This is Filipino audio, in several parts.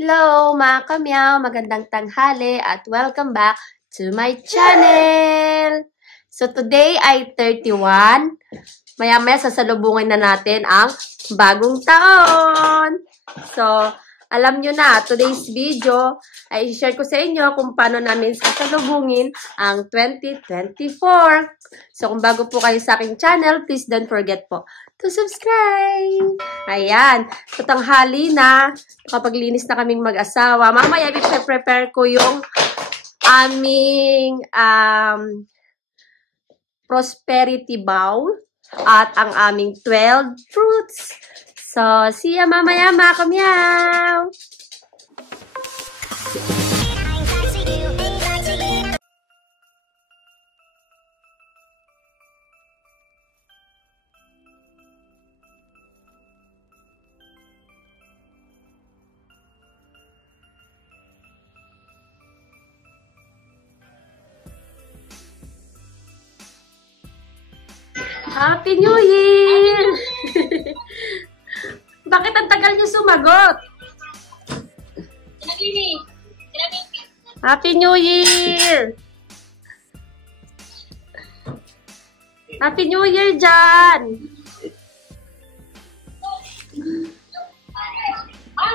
Hello mga kamyaw, magandang tanghali at welcome back to my channel! So today ay 31. Maya-maya sasalubungin na natin ang bagong taon! So, alam nyo na, today's video ay i-share ko sa inyo kung paano namin sasalubungin ang 2024. So, kung bago po kayo sa aking channel, please don't forget po to subscribe. Ayan. So, tanghali na. Kapaglinis na kaming mag-asawa. Mamaya, i-prepare ko yung aming prosperity bowl at ang aming 12 fruits. So, see ya mamaya mga kamyaw! Happy New Year! Bakit ang tagal niyo sumagot? Happy New Year! Happy New Year, Jan!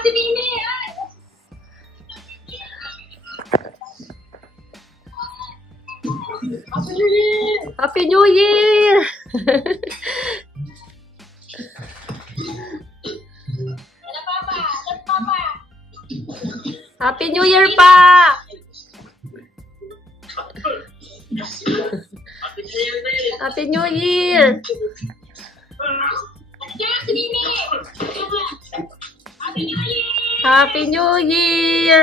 Si Mimi! Happy New Year! Happy New Year pa! Happy New Year! Happy New Year!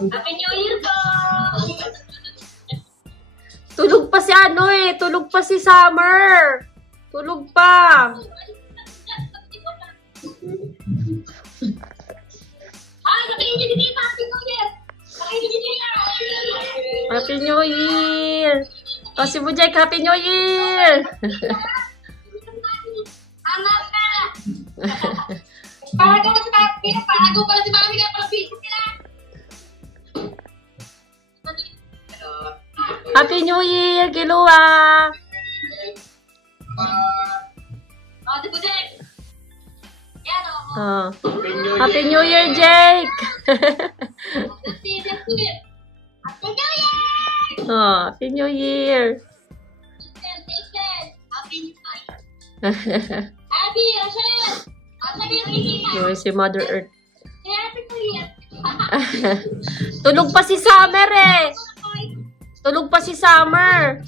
Happy New Year po! Tulog pa si ano eh. Tulog pa si Summer. Tulog pa. Happy New Year! O si Bujek, Happy New Year! Parago na si Mami, parago pala si Mami, kaya pala Facebook nila. Happy New Year, Kilua! Di po, Jake. Yan o. Oh. Happy New Year, Jake! Let's see, let's do it. Happy New Year! Oh, Happy New Year! Happy New Year! Abby, Rachel! Sabi yung ikita. Yung si Mother Earth. Happy New Year! Tulog pa si Summer eh! Tulog pa si Summer!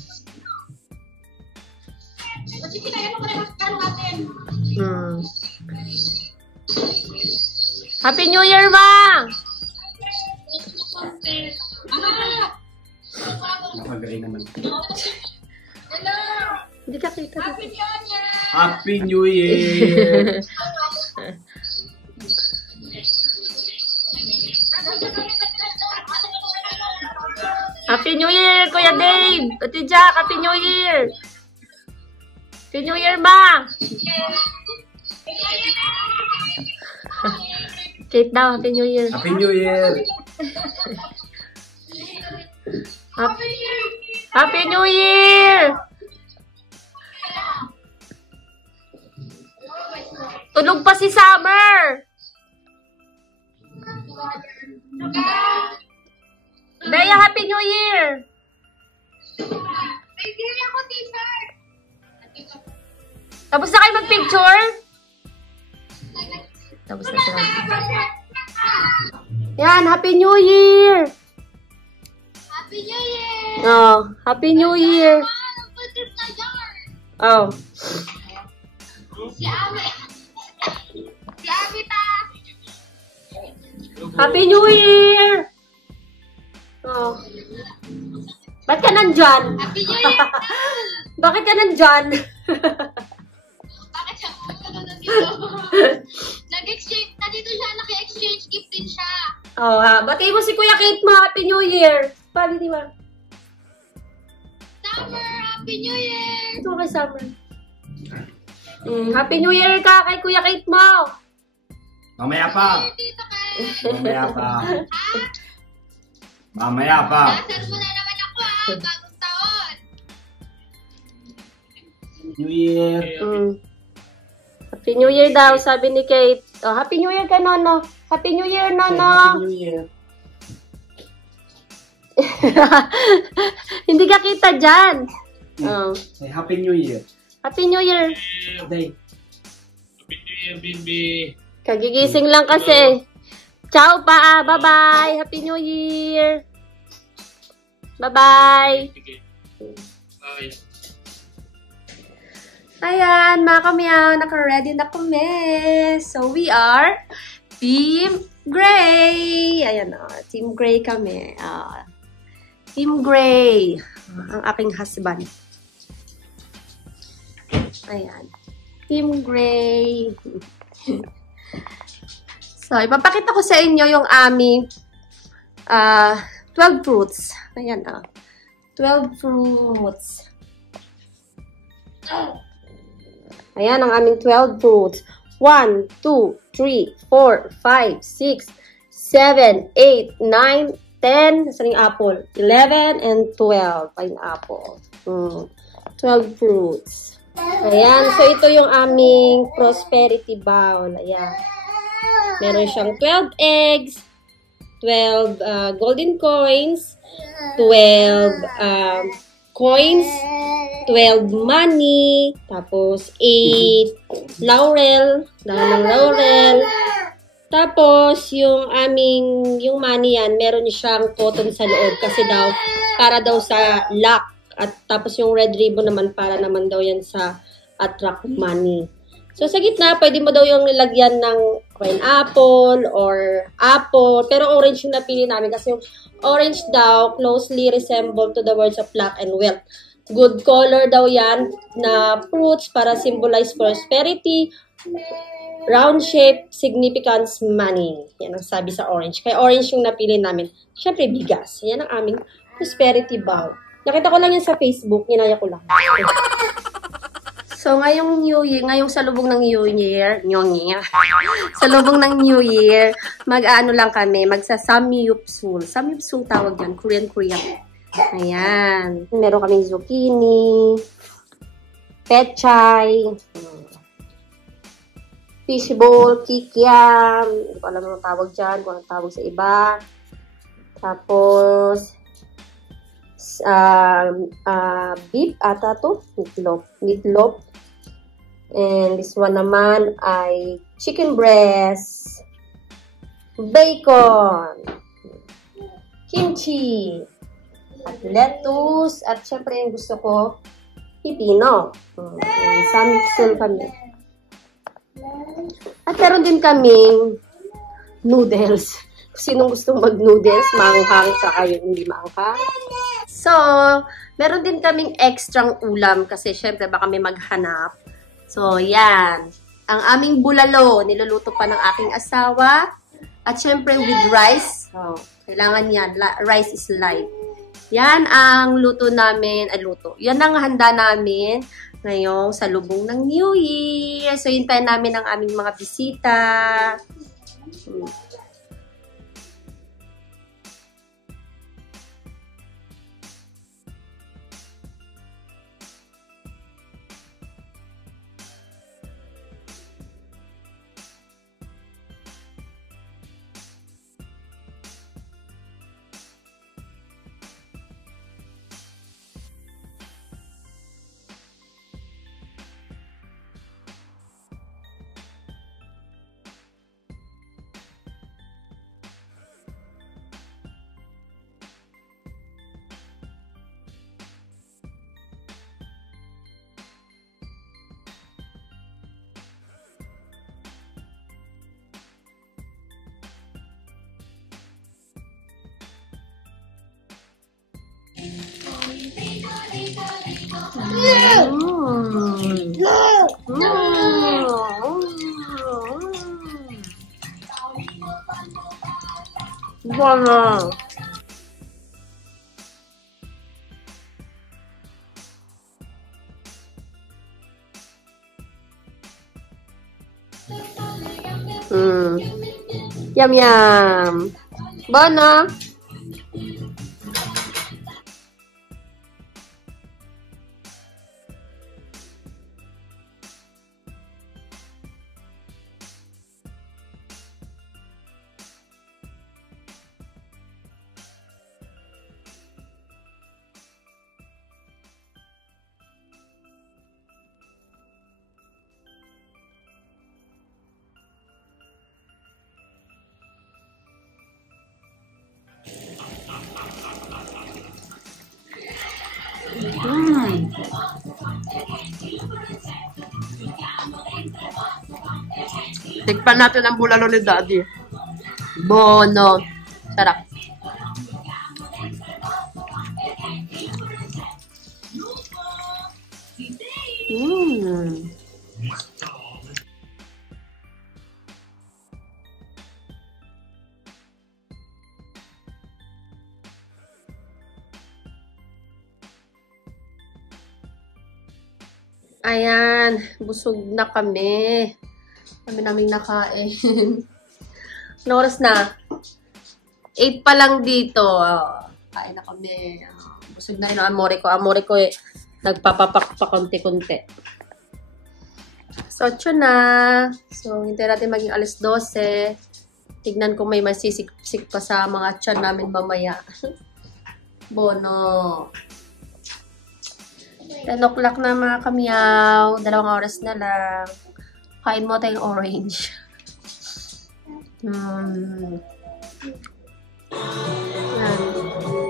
Happy New Year, Ma! Nakagay naman. Hello! Hindi ka kita. Happy New Year! Happy New Year! Happy New Year, Kuya Dave! Ate Jack, Happy New Year! Happy New Year, Ma! Kate daw, Happy New Year. Happy New Year! Happy New Year! Tulog pa si Summer! Bea, Happy New Year! Bigyan ako t-shirt! Tapos na kayo mag-picture? Tapos na sila. Yan, Happy New Year! Happy New Year! Oh, Happy New Year! Oh. Si Ami! Si Ami ta! Happy New Year! Oh. Ba't ka nandyan? Happy New Year! Bakit ka nandyan? Bakit siya nandito? Nag-exchange, nandito siya, naki-exchange gift din siya. Oh, ha. Batay mo si Kuya Kate mo. Happy New Year. Paano, di ba? Summer, Happy New Year! Ito kay Summer. Happy New Year ka kay Kuya Kate mo! Mamaya pa. Tito Kay! Mamaya pa. Mamaya pa. Nasaan mo na naman ako bagong taon! New Year. Happy New Year daw, sabi ni Kate. Oh, Happy New Year ka, Nono. Happy New Year, Nono. Happy New Year. Hindi ka kita dyan. Oh. Say Happy New Year. Happy New Year. Day. Happy New Year, Bimbi. Kagigising lang kasi. Ciao pa. Bye-bye. Happy New Year. Bye-bye. Sige. Bye. Ayan, mga kamyaw, naka-ready na kami. So, we are Team Gray. Ayan, Team Gray kami. Team Gray. Ang aking husband. Ayan. Team Gray. So, ipapakita ko sa inyo yung aming 12 fruits. Ayan, 12 fruits. Ayan ang aming 12 fruits. 1, 2, 3, 4, 5, 6, 7, 8, 9, 10. Saan yung apple? 11 and 12. Pineapple. 12 fruits. Ayan. So, ito yung aming prosperity bowl. Ayan. Meron siyang 12 eggs, 12 golden coins, 12 coins, 12 money, tapos 8 laurel, dahil ng laurel. Tapos, yung money yan, meron siyang cotton sa loob kasi daw, para daw sa luck. At tapos yung red ribbon naman, para naman daw yan sa attract money. So, sa gitna, pwede mo daw yung nilagyan ng pineapple or apple. Pero orange yung napili namin kasi yung orange daw closely resemble to the words of luck and wealth. Good color daw yan na fruits para symbolize prosperity. Round shape, significance, money. Yan ang sabi sa orange. Kaya orange yung napili namin. Siyempre, bigas. Yan ang aming prosperity bowl. Nakita ko lang yan sa Facebook. Ginaya ko lang. So, ngayong New Year, ngayong salubong ng New Year, salubong ng New Year, mag-ano lang kami, magsa-samyupsul. Samyupsul tawag yan, Korean. Ayan. Meron kaming zucchini, pechay, fishball, kikiam, hindi ko alam ang tawag dyan, kung anong tawag sa iba. Tapos, beef ata to, meatloaf. And this one naman ay chicken breast, bacon, kimchi, at lettuce, at syempre yung gusto ko, pipino. Samyupsul kami. At meron din kaming noodles. Sinong gustong mag-noodles, maanghang sa kayo, hindi maanghang. So, meron din kaming extrang ulam kasi syempre baka may maghanap. So, yan. Ang aming bulalo, niluluto pa ng aking asawa. At syempre with rice. So, kailangan yan. Rice is life. Yan ang luto namin. Yan ang handa namin ngayong salubong ng New Year. So, hintayin namin ang aming mga bisita. Wow. Yum, yum. Bono. Tikpan natin ang bulalo ni Daddy. Bono. Sarap. Ayan, busog na kami. Kami naming nakain. Ano oras na? 8 pa lang dito. Kain na kami. Busog na yun ang amore ko. Amore ko nagpapapak pa konti-konti. So, 8 na. So, hintayin natin maging alas 12. Tignan kung may masisik-sik pa sa mga tiyan namin mamaya. Bono. 10 o'clock na mga kamyaw. 2 oras na lang. Kain mo tayong orange.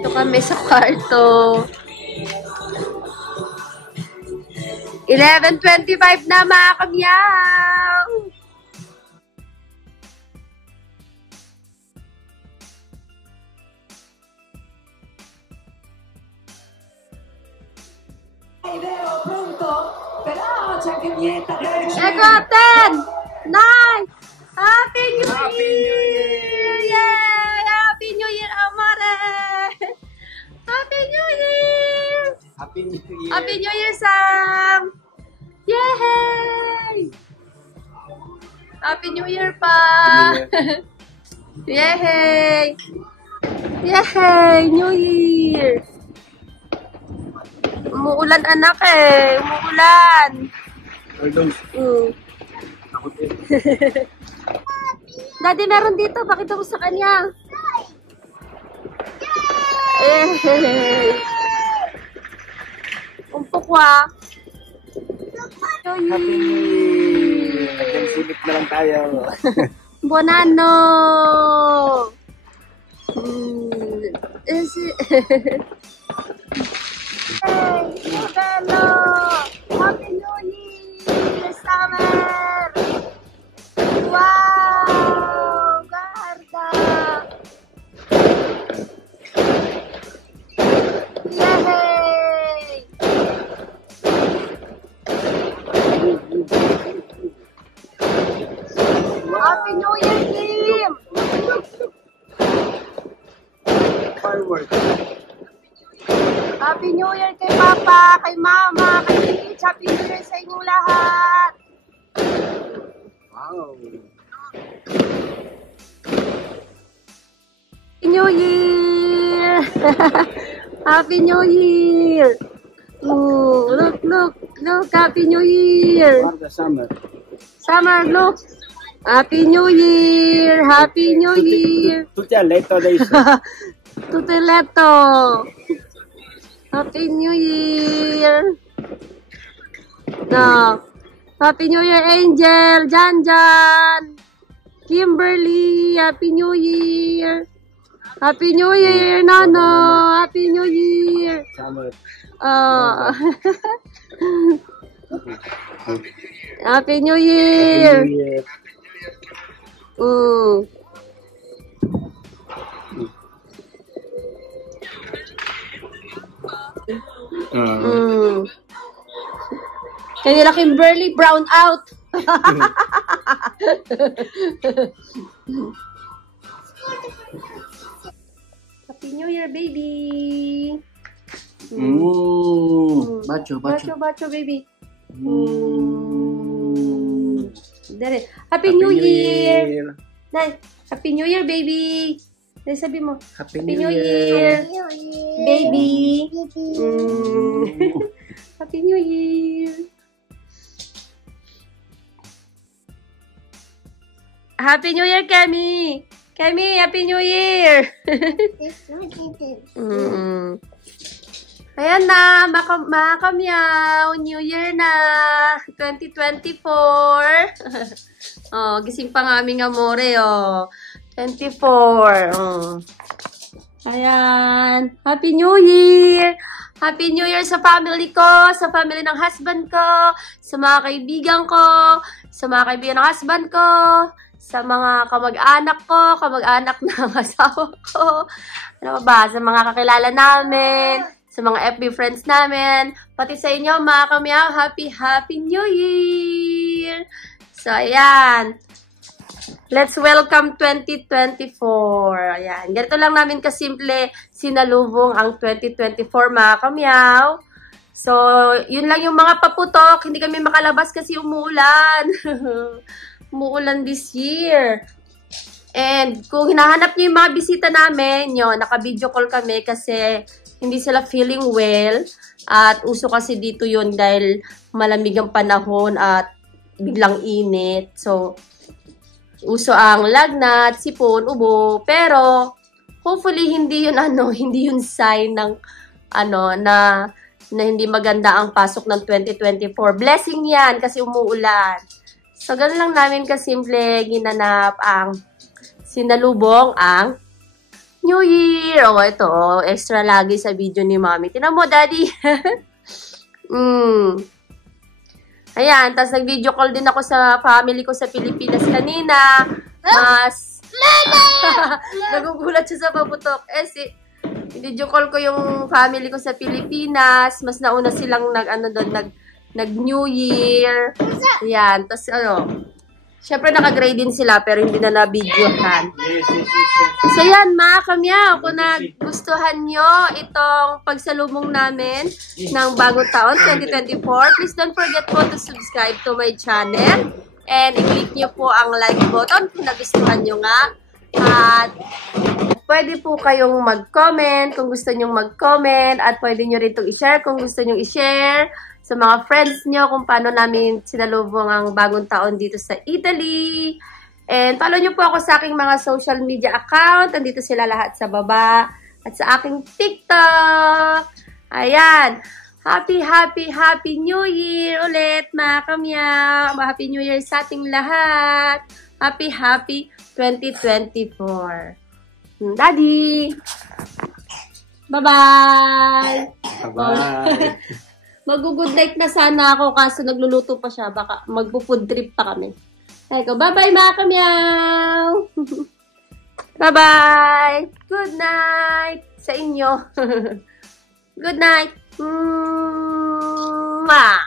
Ito kami sa kwarto. 11:25 na mga kamyaw. Ego, 10, 9, Happy New Year! Yay! Happy New Year, amore! Happy New Year! Happy New Year! Happy New Year, Sam! Yay! Happy New Year pa! Yay! Yay! New Year! Umuulan anak eh. Umuulan. Daddy, meron dito. Pakita mo sa kanya. Yay! Umpok wa. Happy New Year! Nagsimit na lang tayo. Bonano! Hello! Happy New Year! Summer! Wow! Garda! Yay! Happy New Year, Kim! Fireworks. Happy New Year kay Papa, kay Mama, kay Titch. Happy New Year sa inyong lahat. Wow. Happy New Year! Happy New Year! Ooh, look, look, look. Happy New Year! For the summer. Summer, look. Happy New Year! Happy New Year! Tutti a letto adesso. Tuteleto! Happy New Year! No. Happy New Year, Angel! Jan Jan! Kimberly! Happy New Year! Happy New Year, Nono! Happy New Year! Summer. Happy New Year! New Year. Kaya nila Kimberly, brown out. Happy New Year, baby. Bacho, bacho. Bacho, bacho, baby. Dali. Happy New Year! Dali. Happy New Year, baby! Dali, sabi mo. Happy Happy New Year! Baby! Happy New Year! Happy New Year, Kemi! Kemi, Happy New Year! Ayan na, mga kamyaw, New Year na, 2024. Oh, gising pa nga aming amore, oh. 24. Oh. Ayan, Happy New Year! Happy New Year sa family ko, sa family ng husband ko, sa mga kaibigan ko, sa mga kaibigan ng husband ko, sa mga kamag-anak ko, kamag-anak ng asawa ko, ano ba, sa mga kakilala namin, sa mga FB friends namin, pati sa inyo mga kamyaw, Happy New Year! So, ayan. Let's welcome 2024. Ayan. Ganito lang namin kasimple sinalubong ang 2024 mga kamyaw. So, yun lang yung mga paputok. Hindi kami makalabas kasi umuulan. Umuulan this year. And kung hinahanap niyo yung mga bisita namin, yun, naka-video call kami kasi hindi sila feeling well. At uso kasi dito yun dahil malamig ang panahon at biglang init. So, uso ang lagnat, sipon, ubo. Pero, hopefully, hindi yun, hindi yun sign ng, na hindi maganda ang pasok ng 2024. Blessing yan kasi umuulan. So, ganun lang namin kasimple ginanap ang sinalubong ang New Year. O, ito, extra lagi sa video ni Mami. Tinan mo, Daddy. Ayan, tapos nag-video call din ako sa family ko sa Pilipinas kanina. Nagugulat siya sa paputok. Video call ko yung family ko sa Pilipinas. Mas nauna silang nag-New Year. Ayan, tapos syempre naka-grade din sila pero hindi na na-videohan. So yan mga kamyaw, kung nagustuhan nyo itong pagsalubong namin ng bagong taon 2024, please don't forget po to subscribe to my channel and i-click nyo po ang like button kung nagustuhan nyo nga. At pwede po kayong mag-comment kung gusto nyo mag-comment at pwede nyo rin itong i-share kung gusto nyo i-share sa mga friends nyo kung paano namin sinalubong ang bagong taon dito sa Italy. And follow nyo po ako sa aking mga social media account. Andito sila lahat sa baba. At sa aking TikTok. Ayan. Happy New Year ulit mga kamyaw. Happy New Year sa ating lahat. Happy 2024. Daddy! Bye-bye! Bye-bye! Mag-good night na sana ako kaso nagluluto pa siya. Baka magpo-food trip pa kami. Ay ko, bye-bye mga kamyaw! Bye-bye! Good night sa inyo! Good night! Mwah!